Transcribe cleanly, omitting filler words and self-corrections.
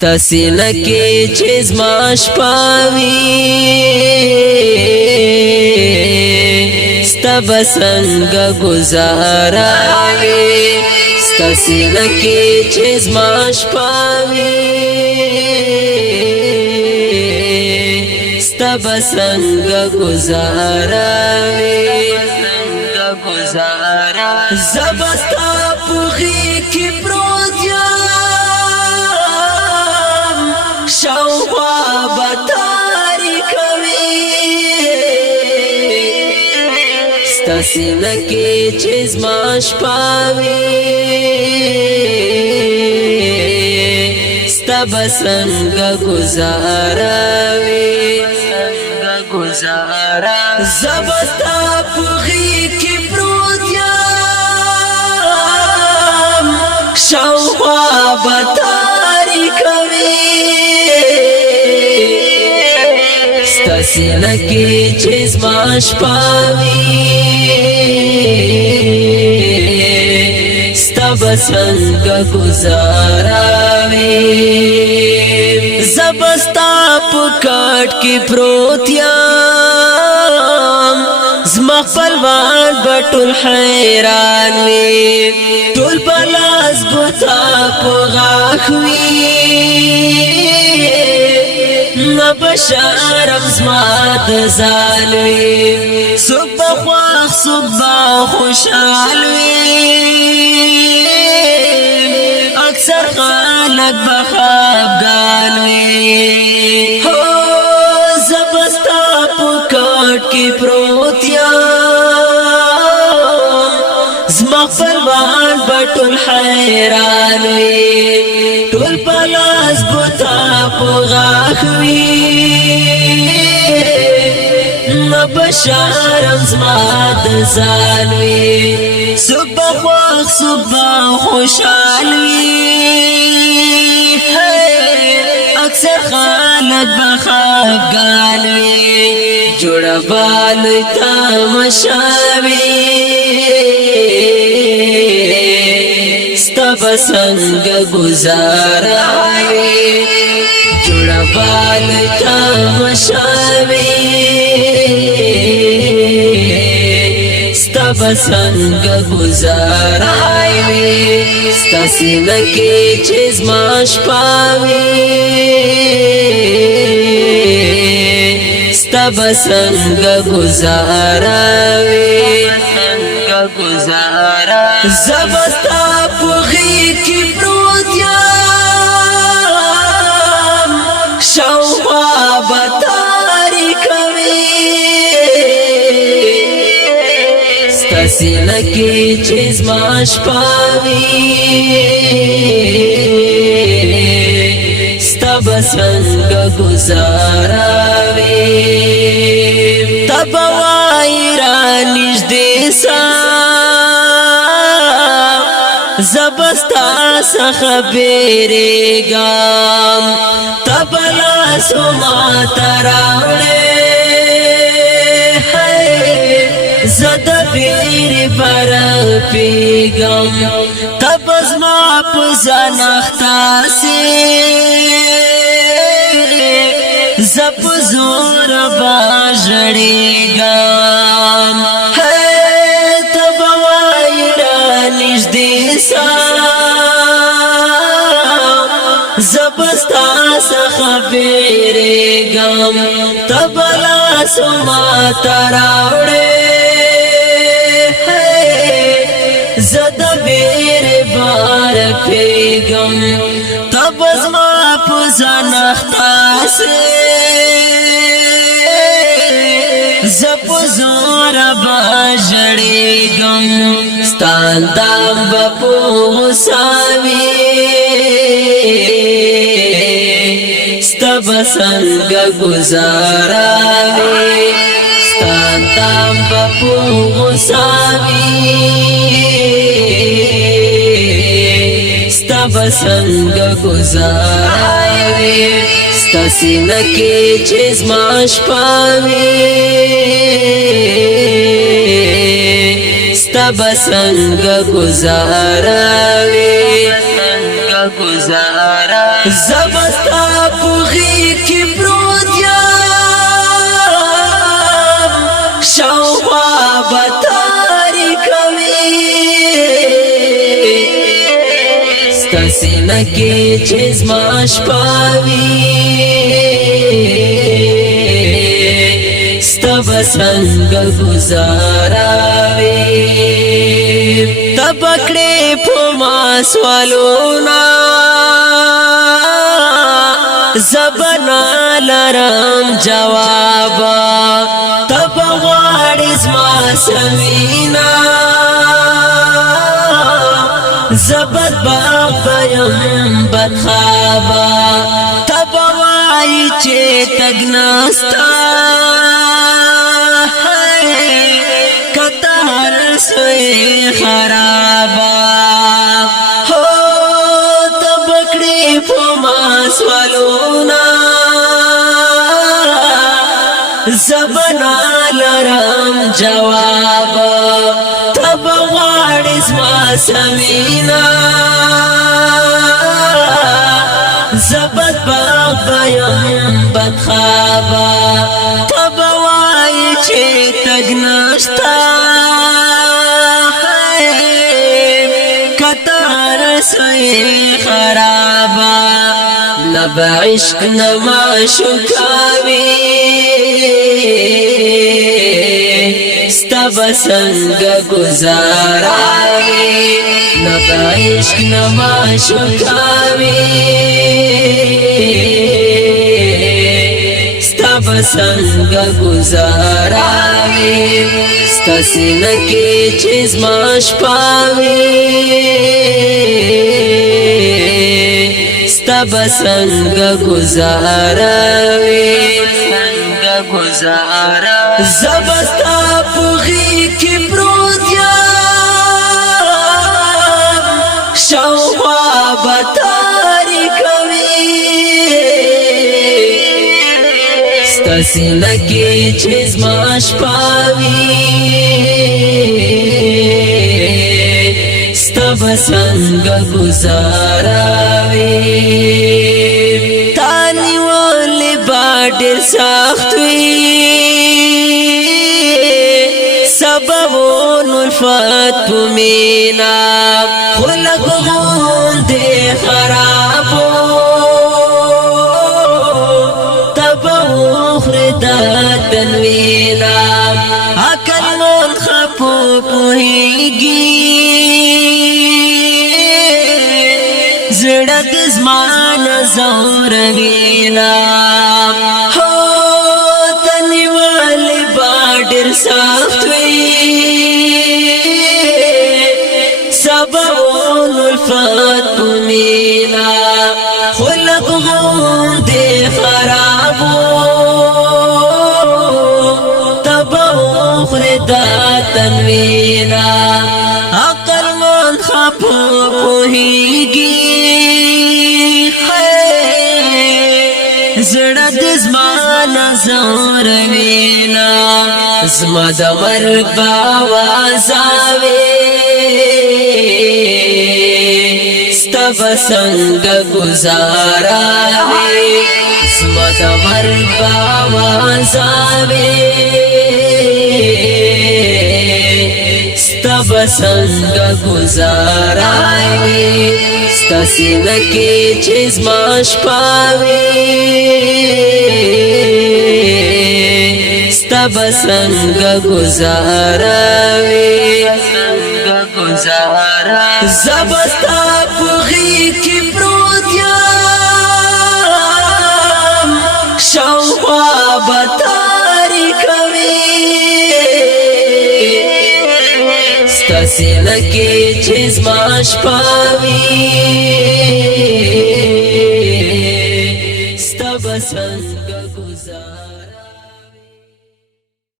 ستا سینه کې چې زما شپه وي ستا به څنګه ګزاره وي ستا سینه کې چې زما شپه وي ستا به څنګه ګزاره وي زه به ستا په غېږ کې پروت یم شاوخوا به تاریکه وي ستا سینه کې چې زما شپه وي ستا به څنګه ګزاره وي زه به ستا په غېږ کې پروت یم شاوخوا به تاریکه وي ستا سینه کې چې زما شپه وي ستا به څنګه ګزاره وي زه به ستا په کټ کې پروت یم زما خپلوان به ټول حیران وي ټول به لاس ګوته په غاښ وي نه به شرم زما د ځان وي څوک به خوښ څوک به خوشحال وي اکثر خلک به خفګان وي زه به ستا په کټ کې پروت یم زما خپلوان به ټول حیران وي ټول په لاس ګوته په غاښ وي نه به شرم زما د ځان وي څوک به خوښ څوک به خوشحال وي اکثر خلک به خفګان وي جوړه به لوی تماشه وي ستا به څنګه ګزاره وي جوړه به لوی تماشه وي ستا به څنګه ګزاره وي ستا سینه کې چې زما شپه وي ستا به څنګه ګزاره وي زه به ستا په غېږ کې پروت یم شاوخوا به تاریکه وي ستا سینه کې چې زما شپه وي ستا به څنګه ګزاره وي ته به وایې رانږدې سه زه به ستا څخه بیریږم ته به لاسو ماته راوړې زه د بیرې برپېږم ته به زما په ځان اخته سې زه په زوره به ژړېږم ته به وایې رانږدې سه زه به ستا څخه بیریږم ته به لاسو ماته راوړې زه د بیرې برپېږم ته به زما په ځان اخته سې زه په زوره به ژړېږم ستا اندام به په غوسه وي ستا به څنګه ګزاره وي ستا اندام به په غوسه وي ستا به څنګه ګزاره وي ستا سینه کې چې زما شپه وي ستا به څنګه ګزاره وي زبستا پوغی کی پروت یم شاوخوا بطاری کوي ستا سینه کې چې زما شپه وي ستا به څنګه ګزاره وي ته به کړې په ما سوالونه زبنا لرم جوابا تب غواړې زما سوینا زبد باغیم بدخوابا تب وای چې تګناستا کته هر سوی خرابا هو تب کړې په ما سوالونا زبنا لرم جواب تب غواړې زما سمینا زبد باغیم بدخوابا تب وای چې تګ نشتا کتار سوی خرابا نبا عشق نما شکاوی ستا بسنگ گزاراوی نبا عشق نما شکاوی ستا بسنگ گزاراوی ستا سینه کې چې زما شپه وي ستا به څنګه ګزاره وي زه به ستا په غېږ کې پروت یم شاوخوا به تاریکه وي ستا سینه کې چې زما شپه وي ستا به څنګه ګزاره وي تا نیولې به ډېر سخت وي سباؤن الفت په مينه خلق غوندې خرابو تبه وخورې د تنوینا عقل مون خپو پوهېږي زړه د زما نظر وینا هو ته نیولې به ډېر سخت وي سباؤن الفت په مينه خلق غوندې خرابو تبه وخورې د تنوینا عقل مند خپو پوهېږي زړه د زما نظر وینا زما د مرګ باوازه وي ستا به څنګه ګزاره وي زما د مرګ باوازه وي ستا به څنګه ګزاره وي ستا سینه کې چې زما شپه وي ستا به څنګه ګزاره وي زه به ستا په غېږ کې پروت یم شاوخوا به تاریکه وي ستا سینه کې چې زما شپه وي ستا به څنګه